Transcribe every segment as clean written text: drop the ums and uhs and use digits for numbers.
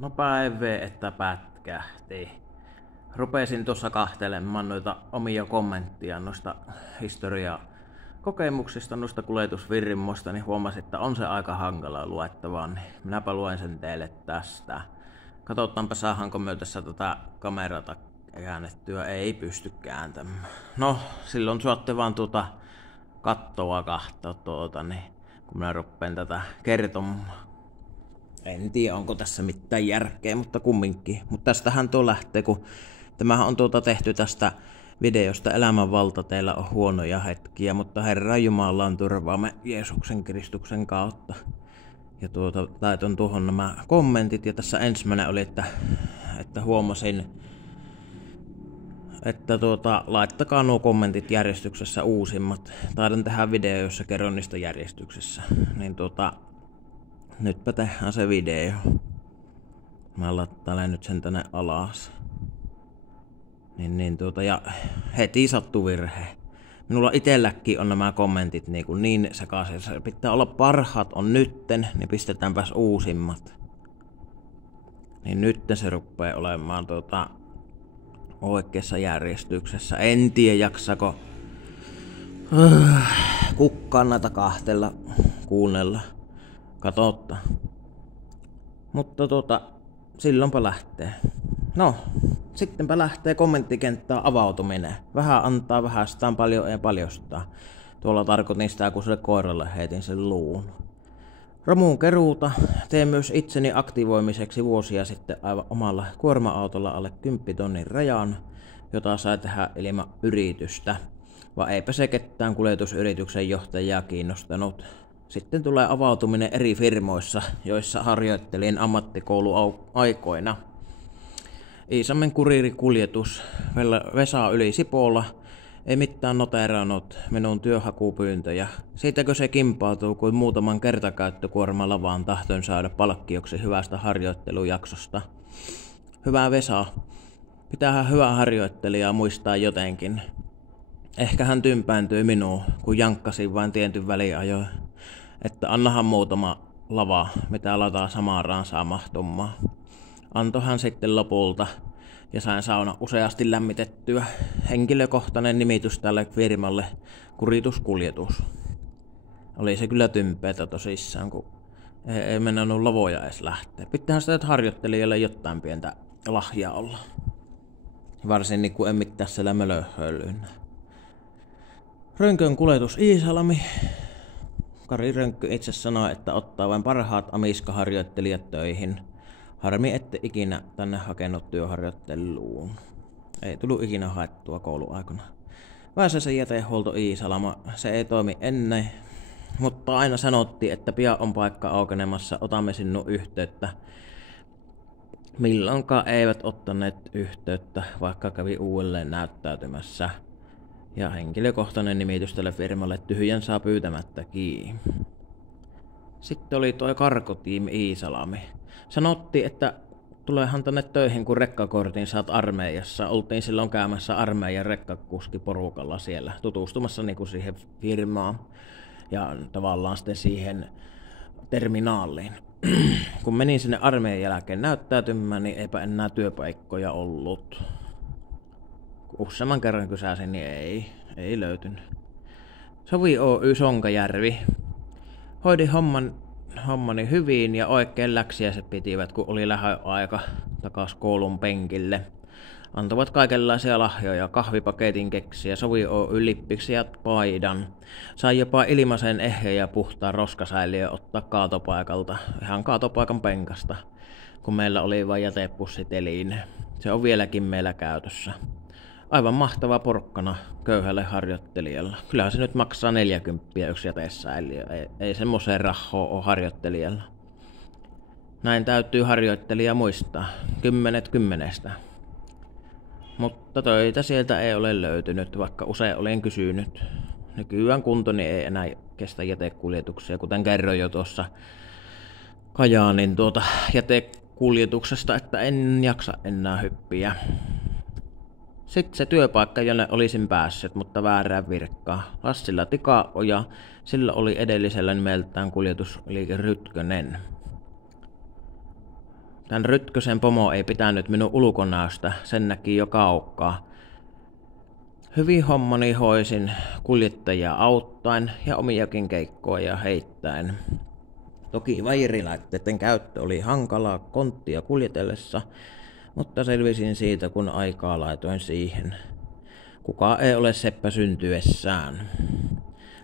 No päivä, että pätkähti. Rupesin tuossa kahtelemaan noita omia kommenttia noista historiakokemuksista, noista kuljetusvirrimmoista, niin huomasin, että on se aika hankala luettavaa, niin minäpä luen sen teille tästä. Katsotaanpa saadaanko me tässä tätä kamerata käännettyä, ei pysty kääntämään. No, silloin saatte vaan kattoa kahtoa niin kun minä rupean tätä kertomaan. En tiedä onko tässä mitään järkeä, mutta kumminkin. Mutta tästähän tuo lähtee, kun tämähän on tehty tästä videosta Elämän valtateillä on huonoja hetkiä, mutta Herran Jumala on turvaamme Jeesuksen Kristuksen kautta. Ja laitan tuohon nämä kommentit, ja tässä ensimmäinen oli, että huomasin, että laittakaa nuo kommentit järjestyksessä uusimmat. Taidan tehdä video, jossa kerron niistä järjestyksessä. Niin nytpä tehdään se video. Mä laittelen nyt sen tänne alas. Ja heti sattuu virhe. Minulla itselläkin on nämä kommentit niin sekaisin. Se pitää olla parhaat on nytten, niin pistetäänpäs uusimmat. Niin nytten se rupeaa olemaan oikeassa järjestyksessä. En tiedä jaksako kukkaan näitä kahtella kuunnella. Katotta. Mutta silloinpa lähtee. No, sittenpä lähtee kommenttikenttään avautuminen. Vähän antaa vähästään, paljon ei paljostaa. Tuolla tarkoitin sitä, kun sille koiralle heitin sen luun. Romuun keruuta teen myös itseni aktivoimiseksi vuosia sitten aivan omalla kuorma-autolla alle 10 tonnin rajan, jota sai tehdä ilman yritystä. Vaan eipä se ketään kuljetusyrityksen johtajaa kiinnostanut. Sitten tulee avautuminen eri firmoissa, joissa harjoittelin ammattikouluaikoina. Iisalmen kuriirikuljetus, Vesa yli Sipolla, ei mitään noteerannut minun työhakupyyntöjä. Siitäkö se kimpautuu kuin muutaman kertakäyttökuormalla vaan tahtoin saada palkkioksi hyvästä harjoittelujaksosta. Hyvä Vesa, pitäähän hyvä harjoittelija muistaa jotenkin. Ehkä hän tympääntyi minuun, kun jankkasin vain tietyn väliajoin. Että annahan muutama lava, mitä lataa samaan ransaan mahtumaan. Antohan sitten lopulta, ja sain sauna useasti lämmitettyä. Henkilökohtainen nimitys tälle firmalle, kurituskuljetus. Oli se kyllä tympeetä tosissaan, kun ei mennä lavoja edes lähteä. Pitäähän sitä harjoittelijalle jotain pientä lahjaa olla. Varsinkin kun en mitään siellä mölöhöilyynä. Rönkön kuljetus Iisalmi. Kari Rönkkö itse sanoi, että ottaa vain parhaat amiskaharjoittelijat töihin. Harmi, ette ikinä tänne hakenut työharjoitteluun. Ei tullut ikinä haettua kouluaikana. Väisäsen jätehuolto Iisalama, se ei toimi ennen, mutta aina sanottiin, että pian on paikka aukenemassa, otamme sinun yhteyttä. Milloinkaan eivät ottaneet yhteyttä, vaikka kävi uudelleen näyttäytymässä. Ja henkilökohtainen nimitys tälle firmalle tyhjän saa pyytämättäkin. Sitten oli toi karkotiimi Iisalami. Sanottiin, että tuleehan tänne töihin, kun rekkakortin saat armeijassa. Oltiin silloin käymässä armeijan rekkakuskiporukalla siellä tutustumassa siihen firmaan ja tavallaan sitten siihen terminaaliin. Kun menin sinne armeijan jälkeen näyttäytymään, niin eipä enää työpaikkoja ollut. Useamman kerran kysäsin, niin ei löytynyt. Sovi Oy Sonkajärvi. Hoidin hommani hyvin ja oikein läksiäiset pitivät, kun oli lähöaika takas koulun penkille. Antoivat kaikenlaisia lahjoja, kahvipaketin keksiä, Sovi Oy lippiksi ja paidan. Sai jopa ilmaisen ehjä ja puhtaan roskasäiliö ottaa kaatopaikalta, ihan kaatopaikan penkasta, kun meillä oli vain jätepussiteline. Se on vieläkin meillä käytössä. Aivan mahtava porkkana köyhälle harjoittelijalle. Kyllähän se nyt maksaa 40 yksi jätesäiliö. Ei semmoiseen rahaa ole harjoittelijalla. Näin täytyy harjoittelija muistaa. 10 kymmenestä. Mutta töitä sieltä ei ole löytynyt, vaikka usein olen kysynyt. Nykyään kuntoni ei enää kestä jätekuljetuksia, kuten kerroin jo tuossa Kajaanin jätekuljetuksesta, että en jaksa enää hyppiä. Sitten se työpaikka, jonne olisin päässyt, mutta väärään virkkaan. Lassilla Tikaoja, sillä oli edellisellä nimeltään kuljetusliike Rytkönen. Tän Rytkösen pomo ei pitänyt minun ulkonäöstä, sen näki jo kaukaa. Hyvin hommani hoisin kuljettajia auttaen ja omiakin keikkoja heittäen. Toki vairilaitteiden käyttö oli hankalaa konttia kuljetellessa, mutta selvisin siitä, kun aikaa laitoin siihen. Kuka ei ole seppä syntyessään.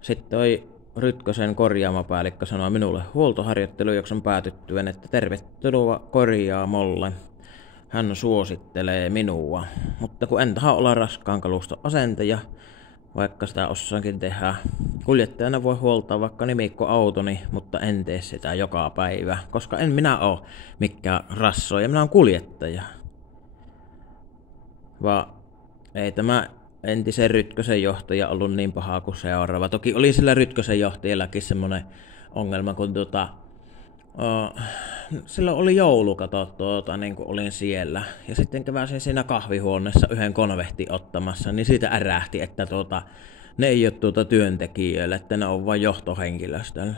Sitten toi Rytkösen korjaamopäällikkö sanoi minulle huoltoharjoittelujakson päätyttyen, että tervetuloa korjaamolle. Hän suosittelee minua, mutta kun en taha olla raskaan kaluston asentaja, vaikka sitä osaankin tehdä. Kuljettajana voi huoltaa vaikka nimikkoautoni, mutta en tee sitä joka päivä, koska en minä oo mikään rassoja, minä oon kuljettaja. Vaan ei tämä entisen Rytkösen johtaja ollut niin pahaa kuin seuraava. Toki oli sillä Rytkösen johtajallakin semmonen ongelma, kun silloin oli joulukato, niin kuin olin siellä. Ja sitten käväsin siinä kahvihuoneessa yhden konvehtin ottamassa, niin siitä ärähti, että ne ei ole työntekijöille, että ne on vain johtohenkilöstölle.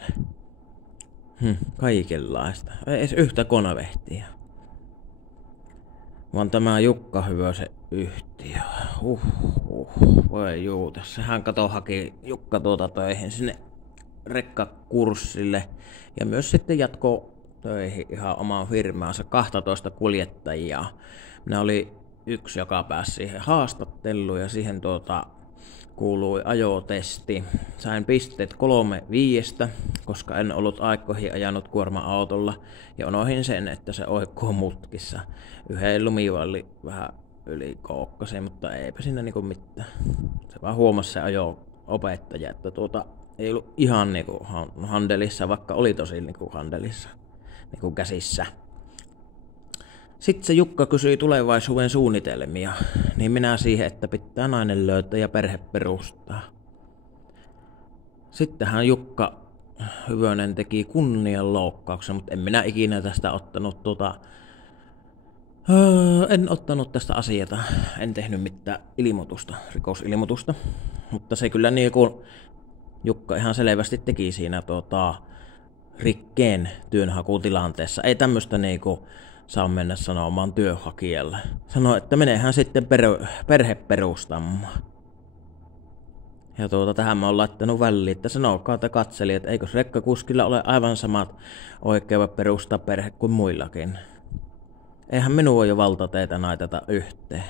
Kaikenlaista. Ei edes yhtä konvehtia. Vaan tämä Jukka Hyvösen yhtiö. Voi juu, tässähän haki Jukka töihin sinne rekkakurssille. Ja myös sitten jatko töihin ihan omaan firmaansa 12 kuljettajia. Minä oli yksi, joka pääsi siihen haastatteluun ja siihen kuului ajotesti. Sain pisteet 3/5, koska en ollut aikoihin ajanut kuorma-autolla ja unohdin sen, että se oikkuu mutkissa. Yhden lumivalli vähän yli kookkasin, mutta eipä siinä niinku mitään. Se vaan huomasi se ajo-opettaja, että ei ollut ihan niinku handelissa, vaikka oli tosi niinku handelissa, niinku käsissä. Sitten se Jukka kysyi tulevaisuuden suunnitelmia, niin minä siihen, että pitää nainen löytää ja perhe perustaa. Sittenhän Jukka Hyvönen teki kunnianloukkauksen, mutta en minä ikinä tästä ottanut en ottanut tästä asiaa, en tehnyt mitään rikosilmoitusta, mutta se kyllä niinku Jukka ihan selvästi teki siinä rikkeen työnhakutilanteessa. Ei tämmöstä niinku saa mennä sanomaan työhakijalle. Sanoi, että menehän sitten perhe perustamaan. Ja tähän mä oon laittanut väliin, että sanokaa te katselijat, että eikö rekkakuskilla ole aivan samat oikeudet perustaa perhe kuin muillakin. Eihän minua ole jo valtateitä naiteta yhteen.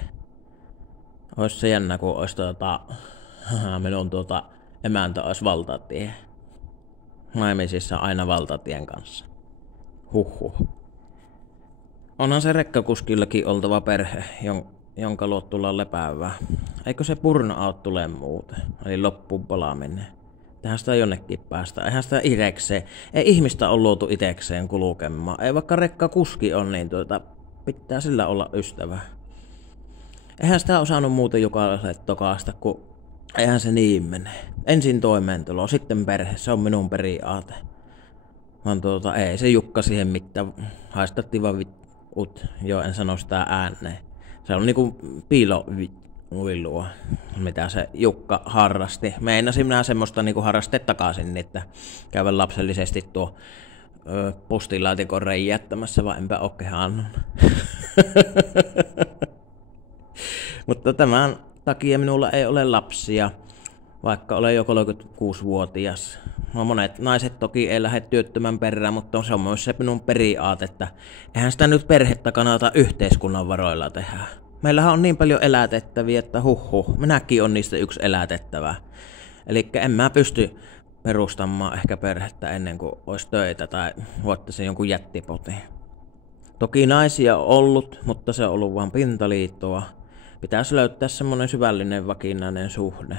Ois se jännä, kun ois minun emäntä ois valtatie. Naimisissa aina valtatien kanssa. Huhhuh. Onhan se rekkakuskillakin oltava perhe, jonka luot tullaan lepäävää. Eikö se burnout tule muuten? Eli loppuun palaaminen. Tähän sitä jonnekin päästä. Eihän sitä itekseen. Ei ihmistä ole luotu itekseen kulkemaan. Ei vaikka rekkakuski on, niin pitää sillä olla ystävä. Eihän sitä osannut muuten jokaiselle tokaasta, kun eihän se niin mene. Ensin toimeentulo, sitten perhe. Se on minun periaate. Vaan ei se Jukka siihen mitään. Haistattiin vaan joo, en sano sitä ääneen. Se on niinku piilovilua, mitä se Jukka harrasti. Meinasin minä semmoista niinku harraste takaisin, että käydä lapsellisesti postilaatikon reijättämässä, vaan enpä oo kehannut. Mutta tämän takia minulla ei ole lapsia, vaikka olen jo 36-vuotias. No monet naiset toki ei lähde työttömän perään, mutta se on myös se minun periaate, että eihän sitä nyt perhettä kannata yhteiskunnan varoilla tehdä. Meillähän on niin paljon elätettäviä, että minäkin on niistä yksi elätettävä. Eli en mä pysty perustamaan ehkä perhettä ennen kuin olisi töitä tai voittaisin jonkun jättipotin. Toki naisia on ollut, mutta se on ollut vain pintaliittoa. Pitäisi löytää semmonen syvällinen vakinainen suhde.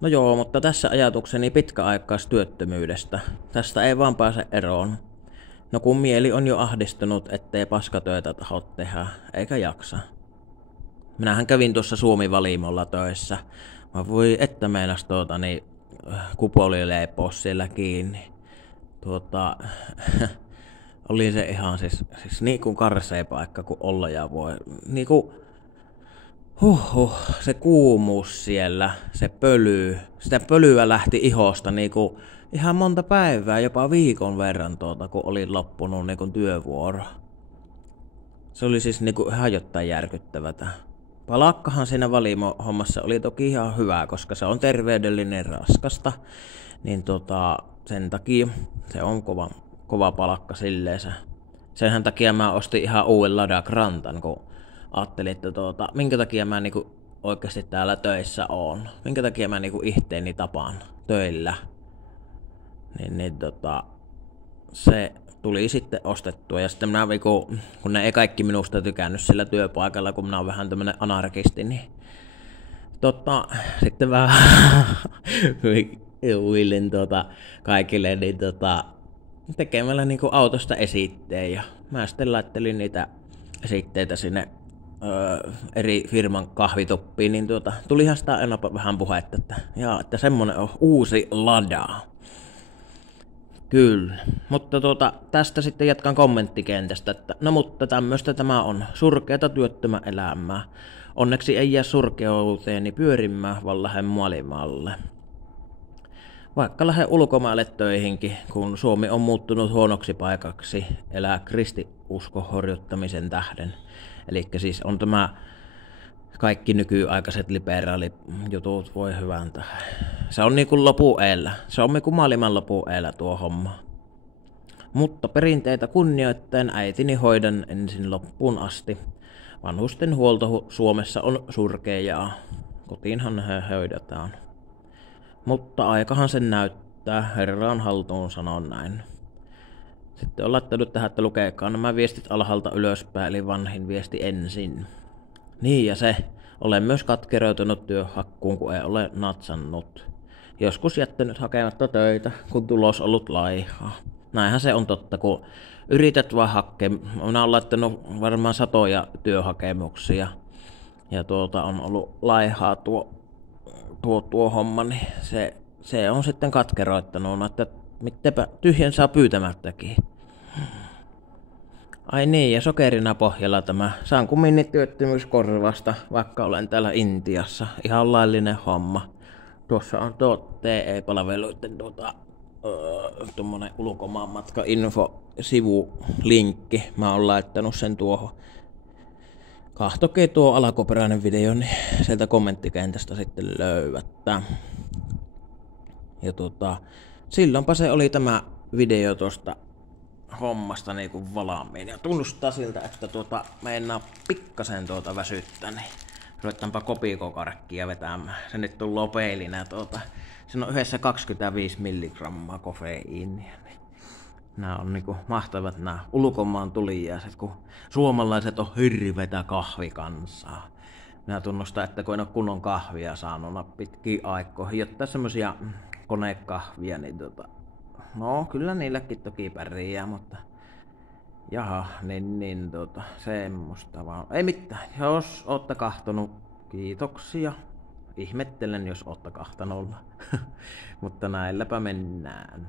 No joo, mutta tässä ajatukseni pitkäaikaistyöttömyydestä. Tästä ei vaan pääse eroon. No kun mieli on jo ahdistunut, ettei paskatöitä taho tehdä, eikä jaksa. Minähän kävin tuossa Suomi-valimolla töissä. Mä voi että meinas kupoli leipoo siellä kiinni. Oli se ihan siis niin kuin karsea paikka kuin olla ja voi. Niinku se kuumuus siellä, se pöly. Sitä pölyä lähti ihosta niinku ihan monta päivää, jopa viikon verran kun oli loppunut niinku työvuoro. Se oli siis niinku ihan jotain järkyttävätä. Palakkahan siinä valimo-hommassa oli toki ihan hyvä, koska se on terveydellinen raskasta. Niin sen takia se on kova palakka silleensä. Senhän takia mä ostin ihan uuden Lada Grantan, kun ajattelin, että minkä takia mä niinku oikeasti täällä töissä oon. Minkä takia mä niinku ihteeni tapaan töillä. Se tuli sitten ostettua ja sitten minä kun ne ei kaikki minusta tykännyt sillä työpaikalla, kun minä oon vähän tämmönen anarkisti, niin sitten vähän uillin kaikille niin tekemällä niinku autosta esitteen ja mä sitten laittelin niitä esitteitä sinne eri firman kahvituppiin, niin tulihan sitä aina vähän puhetta, että semmonen on uusi Lada. Kyllä, mutta tästä sitten jatkan kommenttikentästä, että no mutta tämmöstä tämä on, surkeata työttömän elämää. Onneksi ei jää surkeuteeni pyörimään, vaan lähden maailmalle. Vaikka lähden ulkomaille töihinkin, kun Suomi on muuttunut huonoksi paikaksi elää kristiuskon horjuttamisen tähden. Elikkä siis on tämä kaikki nykyaikaiset liberaalijutut voi hyvän tähän. Se on niinku lopueellä. Se on niinku maailman lopueellä tuo homma. Mutta perinteitä kunnioittaen äitini hoidan ensin loppuun asti. Vanhusten huolto Suomessa on surkeaa. Kotiinhan he hoidetaan. Mutta aikahan sen näyttää. Herra on haltuun, sanon näin. Sitten on laittanut tähän, että lukeekaan nämä viestit alhaalta ylöspäin, eli vanhin viesti ensin. Niin ja se. Olen myös katkeroitunut työhakkuun, kun ei ole natsannut. Joskus jättänyt hakematta töitä, kun tulos ollut laihaa. Näinhän se on totta, kun yrität vaan hakea. Minä olen laittanut varmaan satoja työhakemuksia. Ja on ollut laihaa tuo homma, niin se on sitten katkeroittanut, että mittepä tyhjän saa pyytämättäkin. Ai niin, ja sokerina pohjalla tämä. Saan kumminkin työttömyyskorvasta, vaikka olen täällä Intiassa. Ihan laillinen homma. Tuossa on TE-palveluiden tuommoinen ulkomaanmatka-info-sivulinkki. Mä oon laittanut sen tuohon. Kahtokee tuo alkuperäinen video, niin sieltä kommenttikentästä sitten löydättää. Ja silloinpa se oli tämä video tuosta hommasta niinku valmiin. Ja tunnustaa siltä, että meinaa pikkasen väsyttää, niin ruvetaanpa kopikokarkkia vetämään. Se nyt tullut peilinä siinä on yhdessä 25 milligrammaa kofeiinia. Niin nämä on niinku mahtavat nämä ulkomaan tulijaiset, kun suomalaiset on hirvetä kahvikansaa. Minä tunnustan, että kun en ole kunnon kahvia saanut pitkiin aikoihin, jotta semmosia konekahvia, niin no kyllä niilläkin toki pärjää, mutta jaha, semmoista vaan. Ei mitään, jos ootte kahtonut, kiitoksia. Ihmettelen, jos ootte kahtanut. Mutta näilläpä mennään.